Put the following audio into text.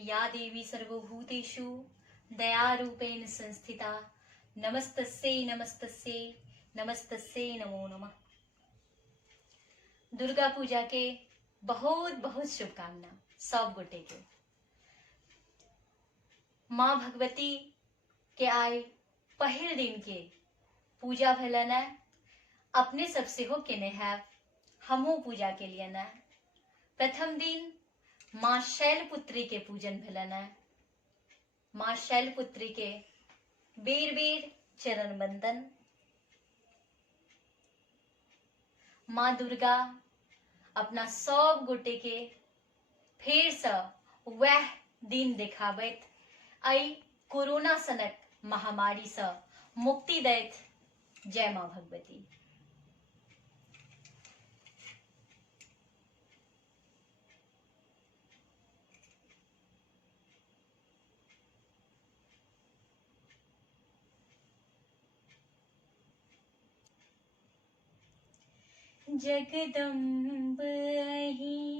या देवी सर्वभूतेषु दयारूपेण संस्थिता नमस्तस्यै नमस्तस्यै नमस्तस्यै नमो नमः। दुर्गा पूजा के बहुत बहुत शुभकामना सब गोटे के। माँ भगवती के आय पहिल दिन के पूजा भलन है, अपने सबसे हो के है हमहू पूजा के लिए न। प्रथम दिन माँ शैलपुत्री के पूजन भलन है। माँ शैलपुत्री के बेर बेर चरण बंदन। माँ दुर्गा अपना सब गोटे के फेर से वह दिन देखाबैत आई कोरोना सनक महामारी से मुक्ति दैत। जय माँ भगवती। जगदम्ब अहि